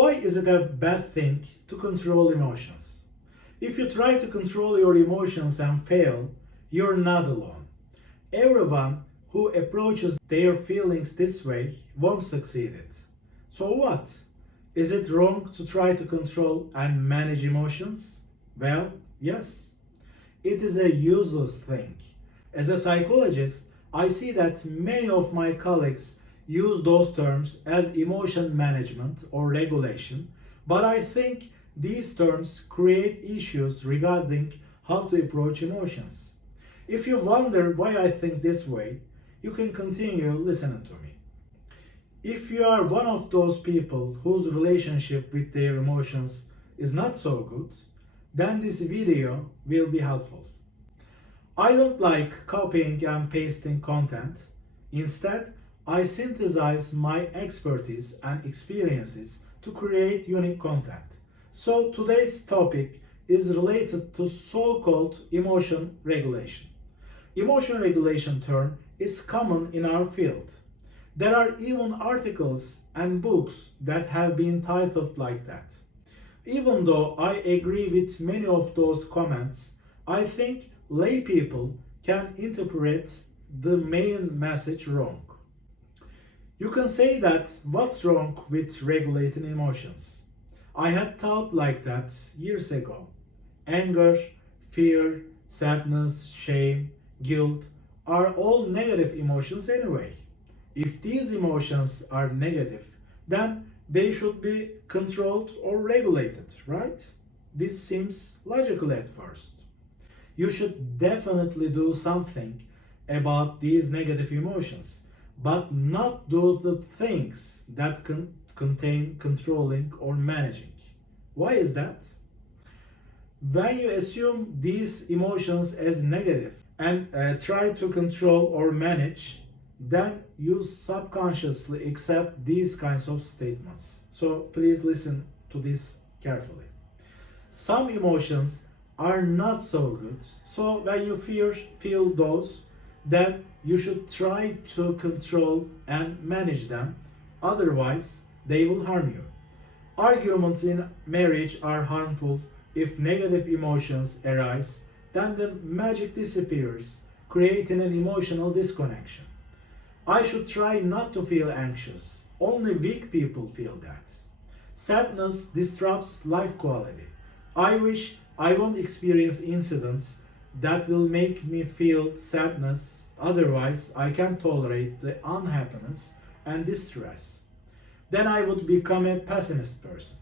Why is it a bad thing to control emotions? If you try to control your emotions and fail, you're not alone. Everyone who approaches their feelings this way won't succeed it. So what? Is it wrong to try to control and manage emotions? Well, yes. It is a useless thing. As a psychologist, I see that many of my colleagues use those terms as emotion management or regulation, but I think these terms create issues regarding how to approach emotions. If you wonder why I think this way, you can continue listening to me. If you are one of those people whose relationship with their emotions is not so good, then this video will be helpful. I don't like copying and pasting content. Instead, I synthesize my expertise and experiences to create unique content. So today's topic is related to so-called emotion regulation. Emotion regulation term is common in our field. There are even articles and books that have been titled like that. Even though I agree with many of those comments, I think lay people can interpret the main message wrong. You can say that what's wrong with regulating emotions? I had thought like that years ago. Anger, fear, sadness, shame, guilt are all negative emotions anyway. If these emotions are negative, then they should be controlled or regulated, right? This seems logical at first. You should definitely do something about these negative emotions, but not do the things that contain controlling or managing. Why is that? When you assume these emotions as negative and try to control or manage, then you subconsciously accept these kinds of statements. So please listen to this carefully. Some emotions are not so good. So when you feel those, then you should try to control and manage them. Otherwise, they will harm you. Arguments in marriage are harmful. If negative emotions arise, then the magic disappears, creating an emotional disconnection. I should try not to feel anxious. Only weak people feel that. Sadness disrupts life quality. I wish I won't experience incidents that will make me feel sadness. Otherwise, I can't tolerate the unhappiness and distress. Then I would become a pessimist person.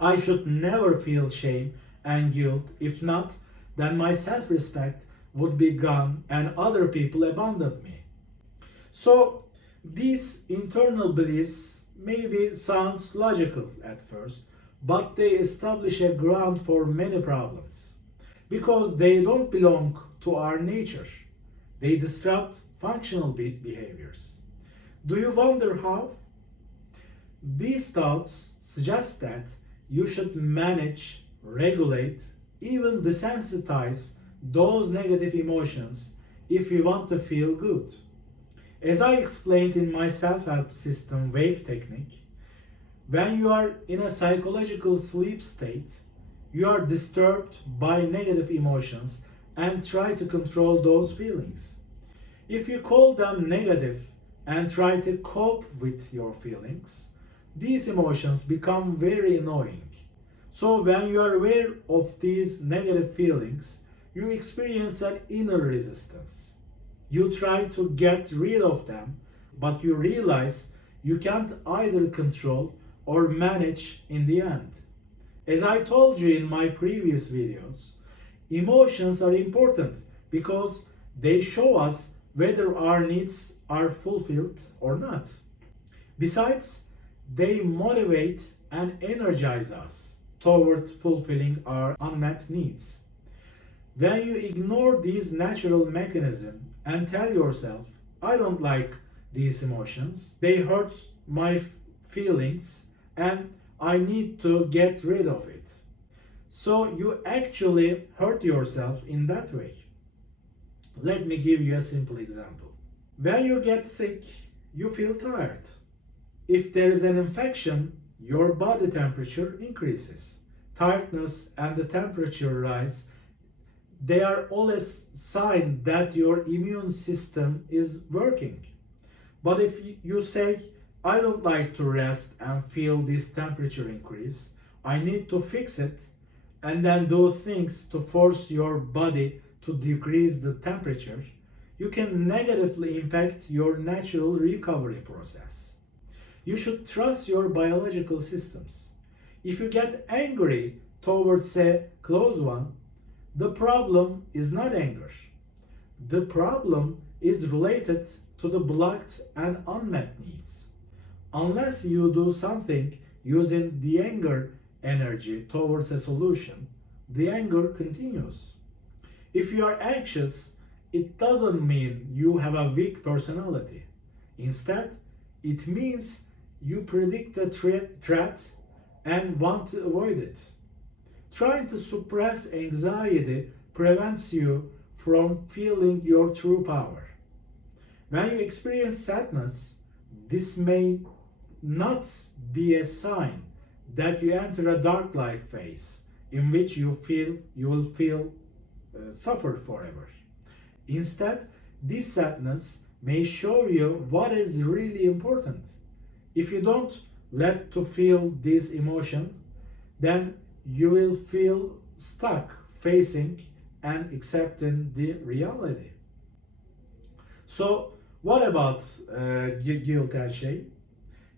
I should never feel shame and guilt. If not, then my self-respect would be gone and other people abandon me. So these internal beliefs maybe sounds logical at first, but they establish a ground for many problems because they don't belong to our nature. They disrupt functional behaviors. Do you wonder how? These thoughts suggest that you should manage, regulate, even desensitize those negative emotions if you want to feel good. As I explained in my self-help system wake technique, when you are in a psychological sleep state, you are disturbed by negative emotions and try to control those feelings. If you call them negative and try to cope with your feelings, these emotions become very annoying. So when you are aware of these negative feelings, you experience an inner resistance. You try to get rid of them, but you realize you can't either control or manage in the end. As I told you in my previous videos, emotions are important because they show us whether our needs are fulfilled or not. Besides, they motivate and energize us toward fulfilling our unmet needs. When you ignore these natural mechanisms and tell yourself, I don't like these emotions, they hurt my feelings, and I need to get rid of it. So you actually hurt yourself in that way. Let me give you a simple example. When you get sick, you feel tired. If there is an infection, your body temperature increases. Tiredness and the temperature rise. They are all a sign that your immune system is working. But if you say, I don't like to rest and feel this temperature increase, I need to fix it, and then do things to force your body to decrease the temperature, you can negatively impact your natural recovery process. You should trust your biological systems. If you get angry towards a close one, the problem is not anger. The problem is related to the blocked and unmet needs. Unless you do something using the anger energy towards a solution, the anger continues. If you are anxious, it doesn't mean you have a weak personality. Instead, it means you predict the threat and want to avoid it. Trying to suppress anxiety prevents you from feeling your true power. When you experience sadness, this may not be a sign that you enter a dark life phase in which you will feel suffer forever. Instead, this sadness may show you what is really important. If you don't let to feel this emotion, then you will feel stuck facing and accepting the reality. So, what about guilt and shame?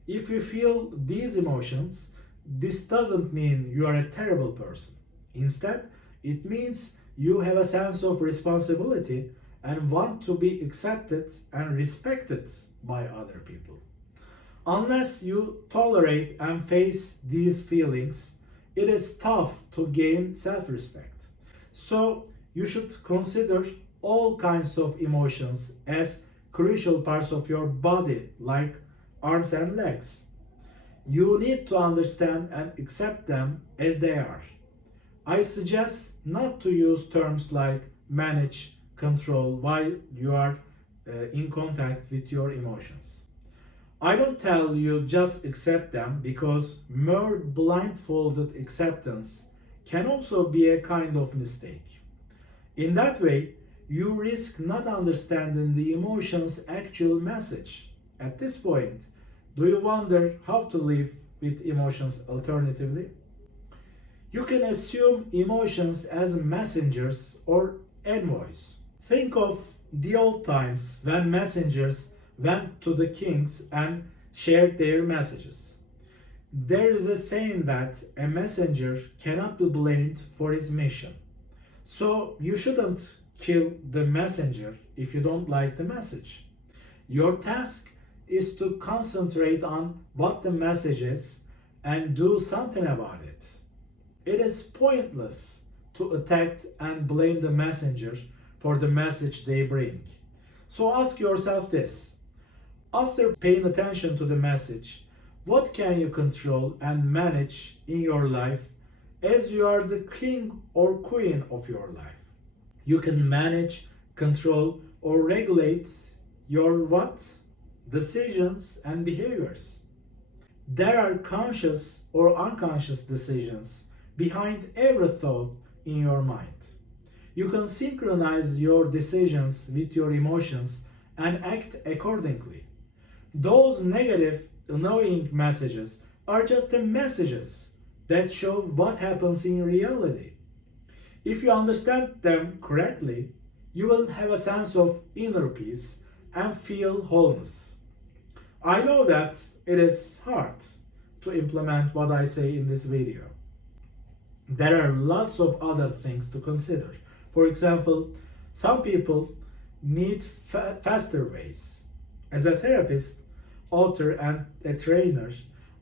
If you feel these emotions, this doesn't mean you are a terrible person. Instead, it means you have a sense of responsibility and want to be accepted and respected by other people. Unless you tolerate and face these feelings, it is tough to gain self respect. So, you should consider all kinds of emotions as crucial parts of your body, like arms and legs. You need to understand and accept them as they are. I suggest not to use terms like manage, control while you are in contact with your emotions. I don't tell you just accept them, because mere blindfolded acceptance can also be a kind of mistake. In that way, you risk not understanding the emotion's actual message. At this point, do you wonder how to live with emotions alternatively? You can assume emotions as messengers or envoys. Think of the old times when messengers went to the kings and shared their messages. There is a saying that a messenger cannot be blamed for his mission. So you shouldn't kill the messenger if you don't like the message. Your task is to concentrate on what the message is and do something about it. It is pointless to attack and blame the messenger for the message they bring. So ask yourself this: after paying attention to the message, what can you control and manage in your life as you are the king or queen of your life? You can manage, control, or regulate your what? Decisions and behaviors. There are conscious or unconscious decisions behind every thought in your mind. You can synchronize your decisions with your emotions and act accordingly. Those negative, annoying messages are just the messages that show what happens in reality. If you understand them correctly, you will have a sense of inner peace and feel wholeness. I know that it is hard to implement what I say in this video. There are lots of other things to consider. For example, some people need faster ways. As a therapist, author, and a trainer,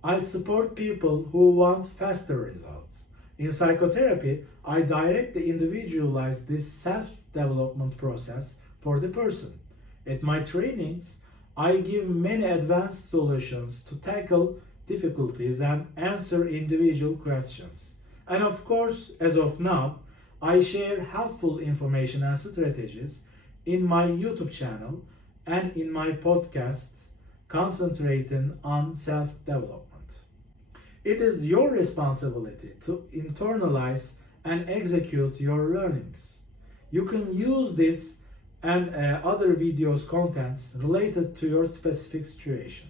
I support people who want faster results. In psychotherapy, I directly individualize this self-development process for the person. At my trainings, I give many advanced solutions to tackle difficulties and answer individual questions. And of course, as of now, I share helpful information and strategies in my YouTube channel and in my podcast concentrating on self-development. It is your responsibility to internalize and execute your learnings. You can use this and other videos contents related to your specific situation.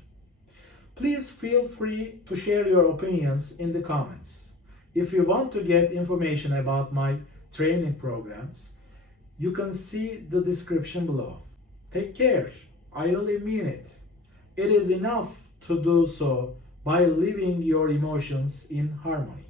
Please feel free to share your opinions in the comments. If you want to get information about my training programs, you can see the description below. Take care. I really mean it. It is enough to do so by living your emotions in harmony.